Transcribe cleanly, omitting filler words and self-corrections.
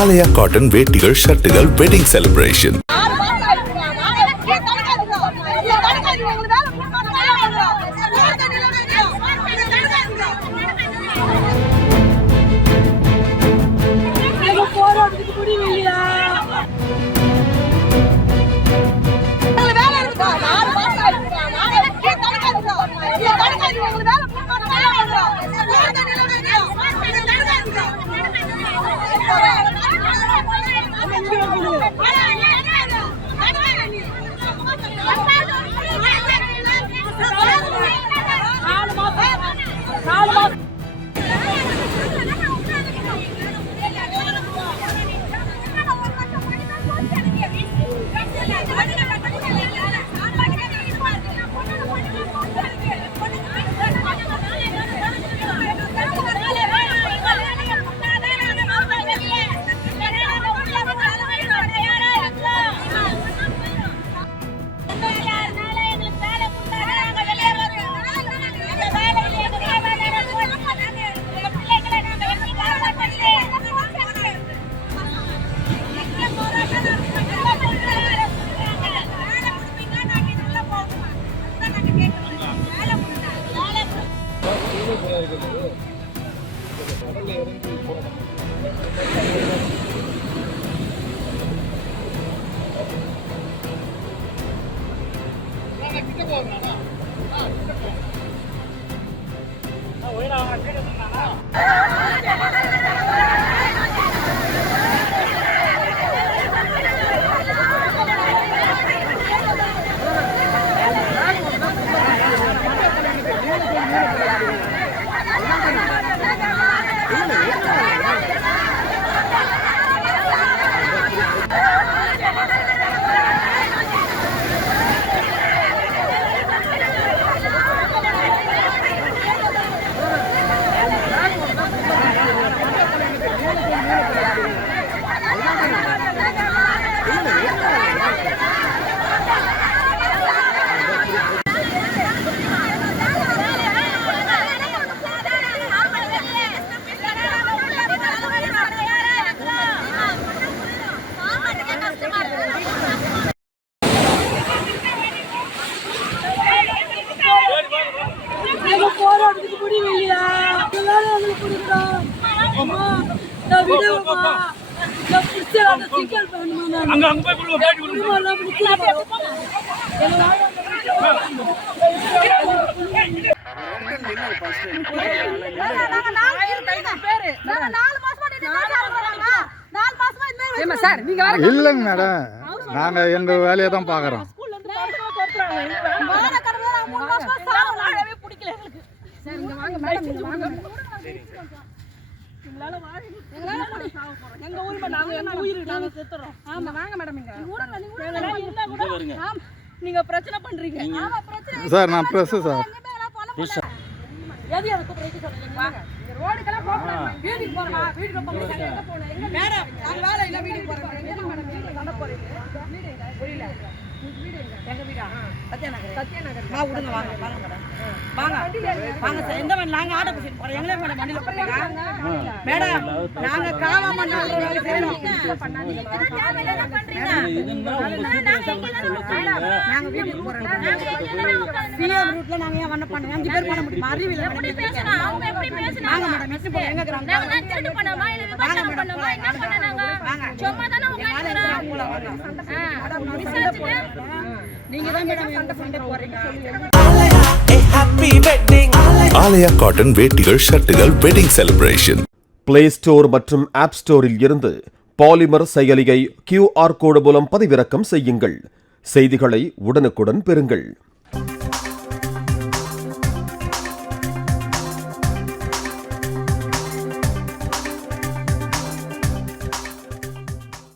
ஆலயா cotton வேட்டிகள் ஷர்ட்டுகள் wedding celebration. இல்லைங்க மேடம், நாங்க எங்க வேலையை தான் பாக்குறோம். நீங்க பிரச்சனை பண்றீங்க சார். நான் பிரஸ் சார். நாங்க ஆர்டர் போறோம். எங்களே மேடம் வண்டியில போறீங்க மேடம். நாங்க காவா மண்டல வேலை செய்யறோம். நாங்க வீட்டுக்கு போறோம். சிஎம் ரூட்ல நாங்க ஏன் வண்ண பண்ணுங்க 5 பேர் பண்ண முடியும். அறிவில எப்படி பேசணும்? அவங்க எப்படி பேசணும்? வாங்க மேடம் மெசேஜ் போடுங்க. எங்க கிராமம் நாங்க திருட்டு பண்ணோமா இல்ல விபச்சாரம் பண்ணோமா என்ன பண்ணனாங்க? சும்மா தான உட்கார்ந்துறோம். நீங்க தான் மேடம் சண்டை போறீங்க. ஆலயா காட்டன் வேட்டிகள் ஷர்ட்டுகள் வெட்டிங் செலிப்ரேஷன். பிளே ஸ்டோர் மற்றும் ஆப் ஸ்டோரில் இருந்து பாலிமர் செயலியை QR கோடு மூலம் பதிவிறக்கம் செய்யுங்கள். செய்திகளை உடனுக்குடன் பெறுங்கள்.